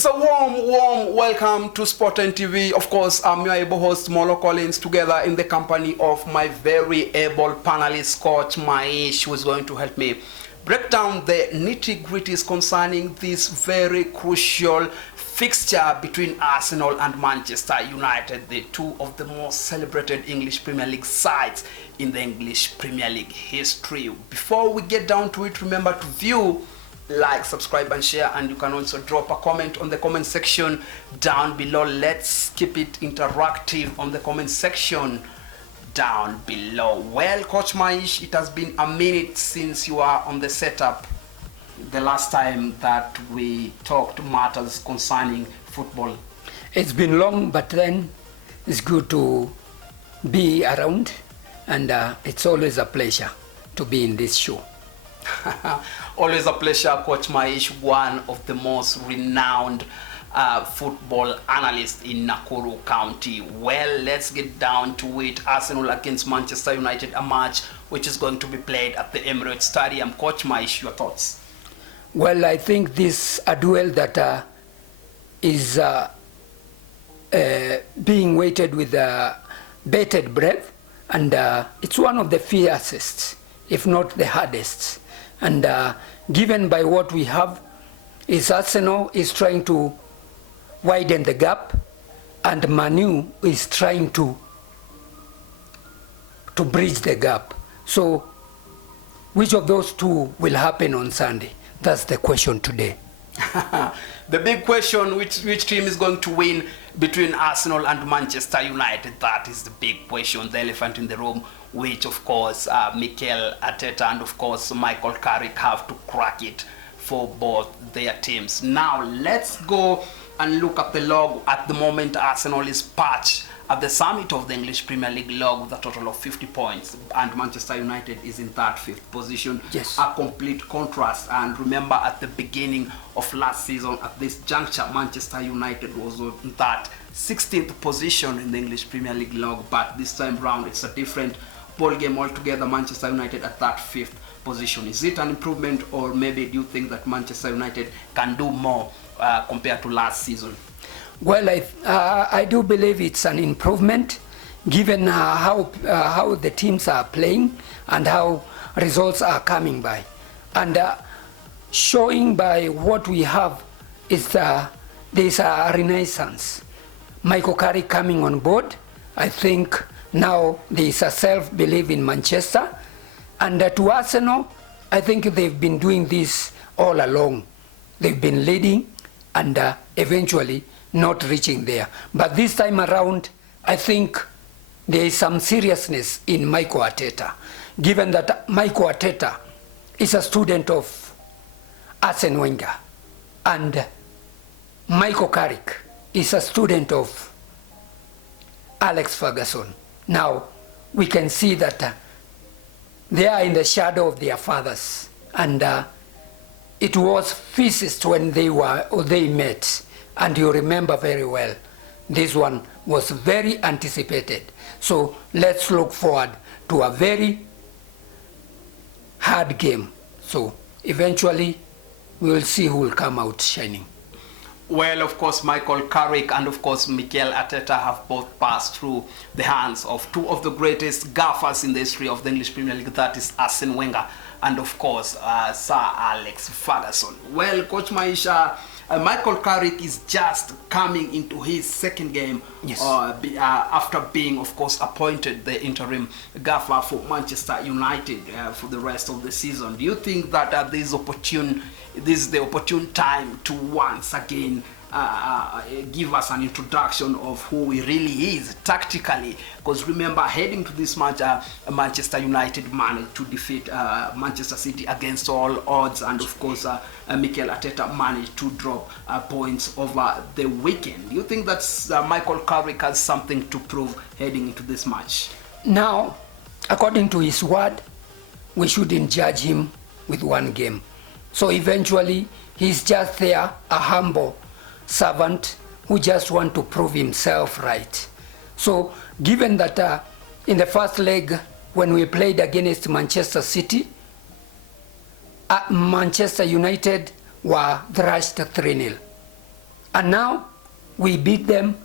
It's a warm welcome to Sporten TV. Of course, I'm your able host, Molo Collins, together in the company of my very able panelist, Coach Maish, who is going to help me break down the nitty-gritties concerning this very crucial fixture between Arsenal and Manchester United, the two of the most celebrated English Premier League sides in the English Premier League history. Before we get down to it, remember to view, like, subscribe and share, and you can also drop a comment on the comment section down below. Let's keep it interactive on the comment section down below. Well, Coach Maish, it has been a minute since you are on the setup. The last time that we talked matters concerning football. It's been long, but then it's good to be around, and it's always a pleasure to be in this show. Always a pleasure, Coach Maish, one of the most renowned football analysts in Nakuru County. Well, let's get down to it. Arsenal against Manchester United, a match which is going to be played at the Emirates Stadium. Coach Maish, your thoughts? Well, I think this a duel that is being weighted with bated breath, and it's one of the fiercest, if not the hardest. And given by what we have, is Arsenal is trying to widen the gap, and Manu is trying to bridge the gap. So which of those two will happen on Sunday? That's the question today. The big question, which team is going to win between Arsenal and Manchester United? That is the big question, the elephant in the room, which of course Mikel Arteta and of course Michael Carrick have to crack it for both their teams. Now let's go and look at the log. At the moment, Arsenal is perched at the summit of the English Premier League log with a total of 50 points, and Manchester United is in that fifth position. Yes. A complete contrast. And remember, at the beginning of last season, at this juncture, Manchester United was in that 16th position in the English Premier League log, but this time round it's a different ball game altogether. Manchester United at that fifth position. Is it an improvement, or maybe do you think that Manchester United can do more compared to last season? Well, I do believe it's an improvement, given how the teams are playing and how results are coming by. And showing by what we have is there's a renaissance. Michael Carrick coming on board. I think now there's a self-belief in Manchester. And to Arsenal, I think they've been doing this all along. They've been leading and eventually not reaching there. But this time around, I think there is some seriousness in Michael Arteta, given that Michael Arteta is a student of Arsene Wenger, and Michael Carrick is a student of Alex Ferguson. Now, we can see that they are in the shadow of their fathers, and it was feast when they met. And you remember very well, this one was very anticipated. So let's look forward to a very hard game. So eventually, we will see who will come out shining. Well, of course, Michael Carrick and of course Mikel Arteta have both passed through the hands of two of the greatest gaffers in the history of the English Premier League, that is Arsene Wenger and of course Sir Alex Ferguson. Well, Coach Maisha, Michael Carrick is just coming into his second game. Yes. After being, of course, appointed the interim gaffer for Manchester United for the rest of the season. Do you think that this is the opportune time to once again give us an introduction of who he really is tactically? Because remember, heading to this match, Manchester United managed to defeat Manchester City against all odds, and of course Mikel Arteta managed to drop points over the weekend. Do you think that Michael Carrick has something to prove heading into this match? Now, according to his word, we shouldn't judge him with one game. So eventually, he's just there, a humble servant who just want to prove himself right. So given that in the first leg, when we played against Manchester City, Manchester United were thrashed 3-0. And now we beat them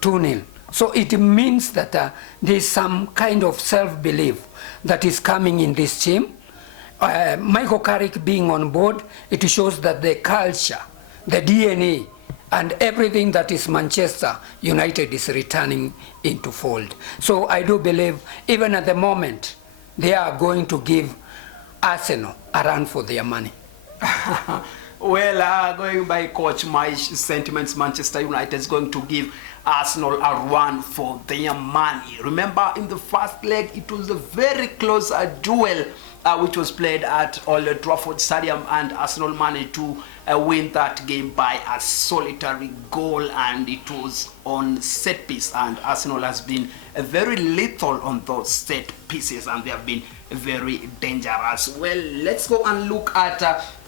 2-0. So it means that there's some kind of self-belief that is coming in this team. Michael Carrick being on board, it shows that the culture, the DNA, and everything that is Manchester United is returning into fold. So I do believe, even at the moment, they are going to give Arsenal a run for their money. Well, going by Coach Mai's sentiments, Manchester United is going to give Arsenal a run for their money. Remember, in the first leg, it was a very close duel which was played at Old Trafford Stadium, and Arsenal managed to win that game by a solitary goal, and it was on set piece, and Arsenal has been very lethal on those set pieces, and they have been very dangerous. Well, let's go and look at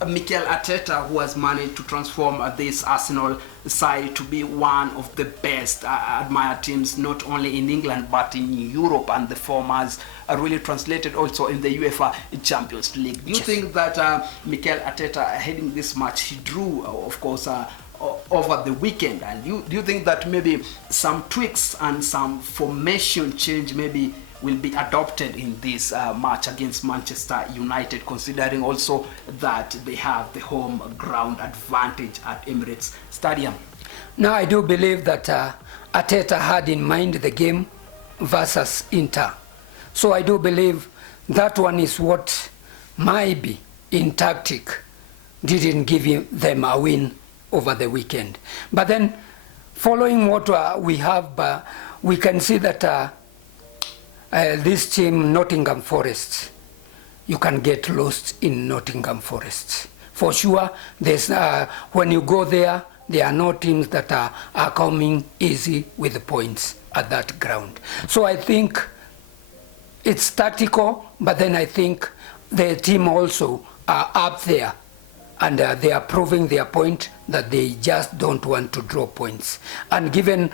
Mikel Arteta, who has managed to transform this Arsenal side to be one of the best admired teams, not only in England but in Europe, and the form has really translated also in the UEFA Champions League. Do you think that Mikel Arteta, heading this match, he drew, of course, over the weekend, and do you think that maybe some tweaks and some formation change maybe will be adopted in this match against Manchester United, considering also that they have the home ground advantage at Emirates Stadium? Now, I do believe that Arteta had in mind the game versus Inter. So I do believe that one is what might be in tactic didn't give them a win over the weekend. But then, following what we have, we can see that this team, Nottingham Forest, you can get lost in Nottingham Forest. For sure, there's, when you go there are no teams that are coming easy with the points at that ground. So I think it's tactical, but then I think the team also are up there, and they are proving their point that they just don't want to draw points. And given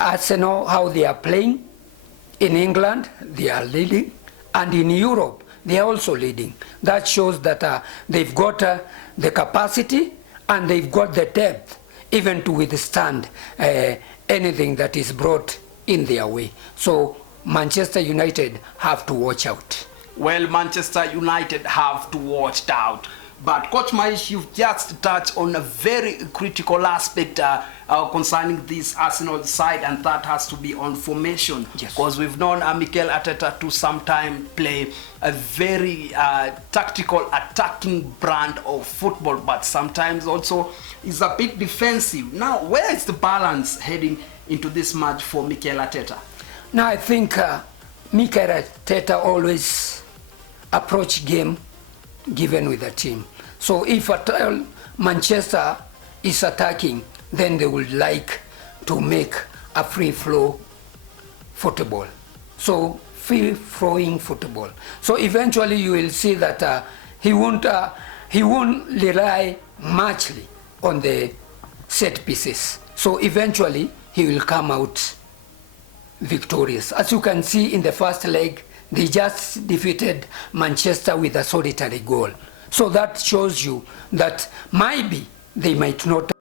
Arsenal, how they are playing, in England, they are leading, and in Europe, they are also leading. That shows that they've got the capacity and they've got the depth even to withstand anything that is brought in their way. So Manchester United have to watch out. Well, Manchester United have to watch out. But Coach Maish, you've just touched on a very critical aspect concerning this Arsenal side, and that has to be on formation. Yes. Because we've known Mikel Arteta to sometime play a very tactical, attacking brand of football, but sometimes also is a bit defensive. Now, where is the balance heading into this match for Mikel Arteta? Now, I think Mikel Arteta always approach game given with the team. So if at all Manchester is attacking, then they would like to make a free flow football. So free flowing football. So eventually you will see that he won't rely muchly on the set pieces. So eventually he will come out victorious. As you can see in the first leg, they just defeated Manchester with a solitary goal. So that shows you that maybe they might not